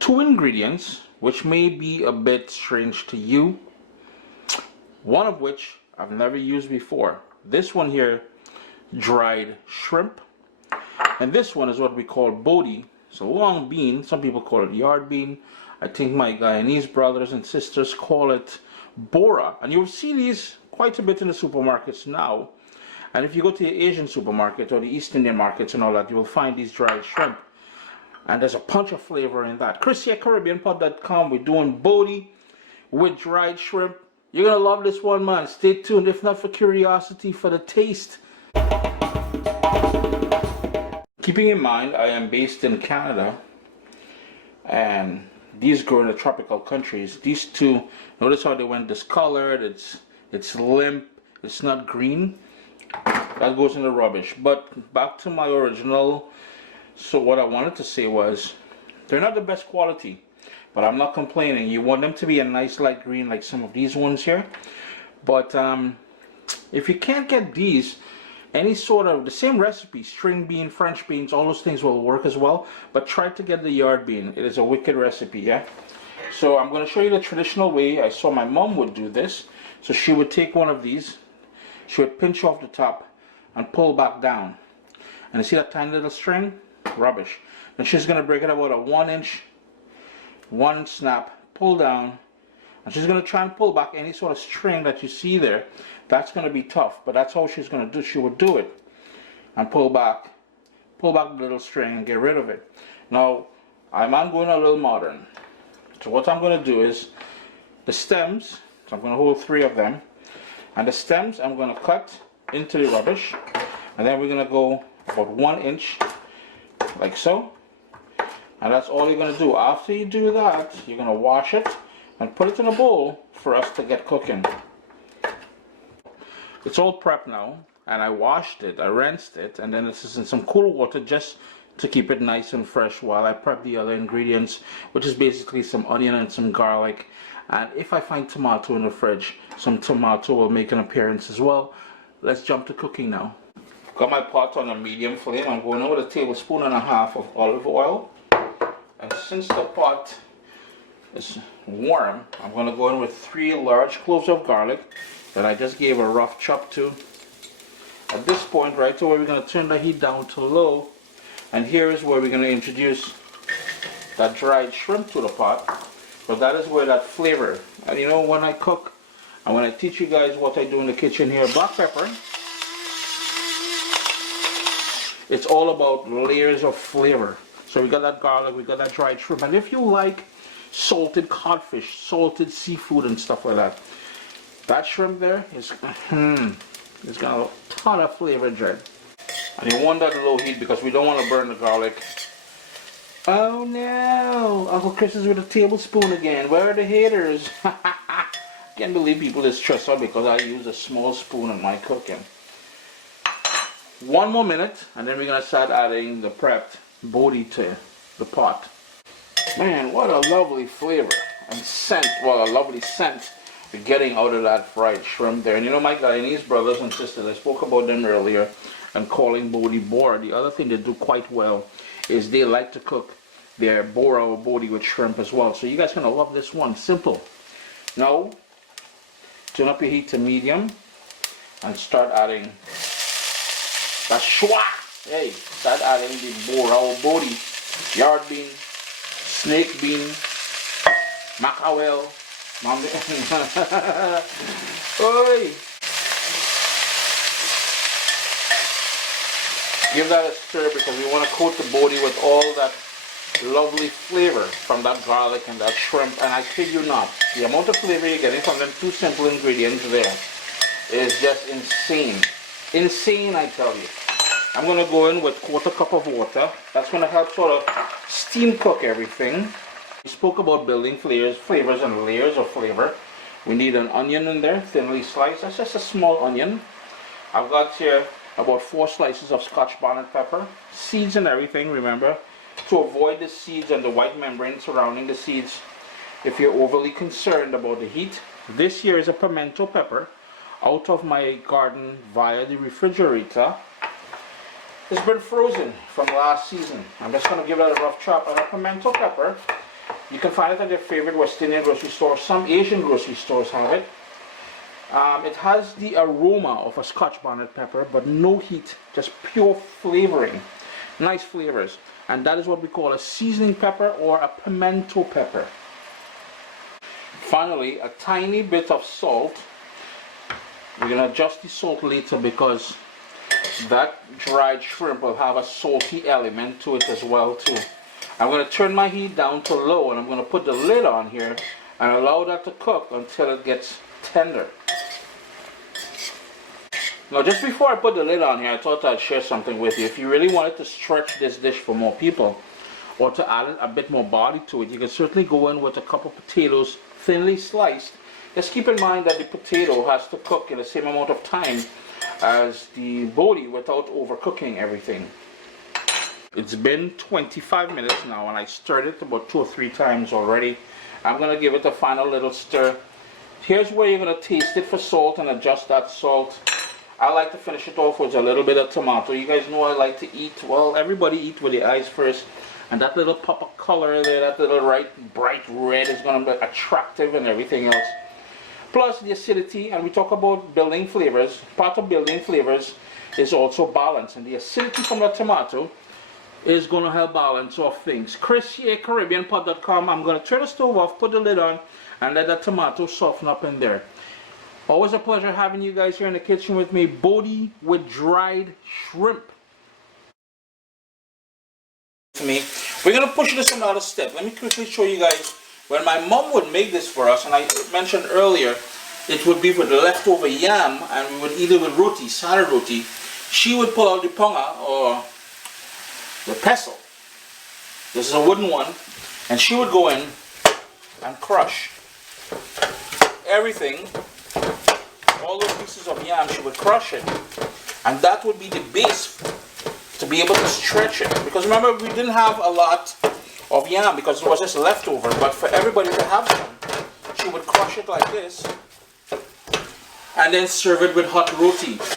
two ingredients which may be a bit strange to you, one of which I've never used before. This one here, dried shrimp, and this one is what we call bodi. It's a long bean. Some people call it yard bean. I think my Guyanese brothers and sisters call it bora, and you'll see these quite a bit in the supermarkets now. And if you go to the Asian supermarket or the East Indian markets and all that, you will find these dried shrimp. And there's a punch of flavor in that. ChrisCaribbeanPod.com, we're doing bodi with dried shrimp. You're going to love this one, man. Stay tuned, if not for curiosity, for the taste. Keeping in mind, I am based in Canada, and these grow in the tropical countries. These two, notice how they went discolored. It's limp. It's not green. That goes in the rubbish. But back to my original. So what I wanted to say was, they're not the best quality, but I'm not complaining. You want them to be a nice light green like some of these ones here. But if you can't get these, any sort of the same recipe, string bean, French beans, all those things will work as well. But try to get the yard bean. It is a wicked recipe, yeah? So I'm going to show you the traditional way. I saw my mom would do this. So she would take one of these. She would pinch off the top and pull back down. And you see that tiny little string? Rubbish. And she's going to break it about a 1 inch snap, pull down, and she's going to try and pull back any sort of string that you see there. That's going to be tough, but that's how she's going to do. She would do it and pull back the little string and get rid of it. Now I'm going a little modern, so what I'm going to do is the stems. So I'm going to hold 3 of them, and the stems I'm going to cut into the rubbish, and then we're going to go about 1 inch like so. And that's all you're going to do. After you do that, you're going to wash it and put it in a bowl for us to get cooking. It's all prepped now, and I washed it, I rinsed it, and then this is in some cool water just to keep it nice and fresh while I prep the other ingredients, which is basically some onion and some garlic. And if I find tomato in the fridge, some tomato will make an appearance as well. Let's jump to cooking now. Got my pot on a medium flame. I'm going in with 1.5 tablespoons of olive oil. And since the pot is warm, I'm going to go in with 3 large cloves of garlic that I just gave a rough chop to. At this point, right away, we're going to turn the heat down to low. And here is where we're going to introduce that dried shrimp to the pot. But that is where that flavor. And you know, when I cook, and when I teach you guys what I do in the kitchen here, black pepper, it's all about layers of flavor. So we got that garlic, we got that dried shrimp, and if you like salted codfish, salted seafood and stuff like that, that shrimp there is it's got a ton of flavor, Jed. And you want that low heat because we don't want to burn the garlic. Oh no, Uncle Chris is with a tablespoon again. Where are the haters? Can't believe people is stressed out because I use a small spoon in my cooking. 1 more minute, and then we're gonna start adding the prepped bodi to the pot. Man, what a lovely flavor and scent. Well, a lovely scent we're getting out of that fried shrimp there. And you know, my Guyanese brothers and sisters, I spoke about them earlier and calling bodi bora. The other thing they do quite well is they like to cook their bora or bodi with shrimp as well. So you guys are gonna love this one. Simple. Now, turn up your heat to medium and start adding that schwa. Hey, start adding the bora or bodi, yard bean, snake bean, mackerel, Oi. Give that a stir because we want to coat the bodi with all that lovely flavor from that garlic and that shrimp. And I kid you not, the amount of flavor you're getting from them 2 simple ingredients there is just insane. Insane, I tell you. I'm going to go in with 1/4 cup of water. That's going to help sort of steam cook everything. We spoke about building flavors and layers of flavor. We need an onion in there, thinly sliced. That's just a small onion. I've got here about 4 slices of Scotch bonnet pepper. Seeds and everything, remember, to avoid the seeds and the white membrane surrounding the seeds. If you're overly concerned about the heat, this here is a pimento pepper out of my garden via the refrigerator. It's been frozen from last season. I'm just going to give that a rough chop. And a pimento pepper You can find it at your favorite West Indian grocery store. Some Asian grocery stores have it. It has the aroma of a Scotch bonnet pepper, but no heat, just pure flavoring. Nice flavors. And that is what we call a seasoning pepper or a pimento pepper. Finally, a tiny bit of salt. We're going to adjust the salt later because that dried shrimp will have a salty element to it as well too. I'm going to turn my heat down to low, and I'm going to put the lid on here and allow that to cook until it gets tender. Now, just before I put the lid on here, I thought I'd share something with you. If you really wanted to stretch this dish for more people, or to add a bit more body to it, you can certainly go in with a couple potatoes thinly sliced. Just keep in mind that the potato has to cook in the same amount of time as the bodi without overcooking everything. It's been 25 minutes now, and I stirred it about 2 or 3 times already. I'm going to give it a final little stir. Here's where you're going to taste it for salt and adjust that salt. I like to finish it off with a little bit of tomato. You guys know I like to eat, well, everybody eat with the eyes first. And that little pop of color there, that little bright red is going to be attractive and everything else. Plus the acidity, and we talk about building flavors. Part of building flavors is also balance. And the acidity from the tomato is going to help balance off things. Chris here, CaribbeanPot.com. I'm going to turn the stove off, put the lid on, and let that tomato soften up in there. Always a pleasure having you guys here in the kitchen with me. Bodi with dried shrimp. To me, we're going to push this another step. Let me quickly show you guys. When my mom would make this for us, and I mentioned earlier, it would be with leftover yam, and we would eat it with roti, salad roti. She would pull out the ponga, or the pestle. This is a wooden one, and she would go in and crush everything. All those pieces of yam, she would crush it, and that would be the base to be able to stretch it. Because remember, we didn't have a lot of yam because it was just leftover, but for everybody to have some, she would crush it like this and then serve it with hot roti.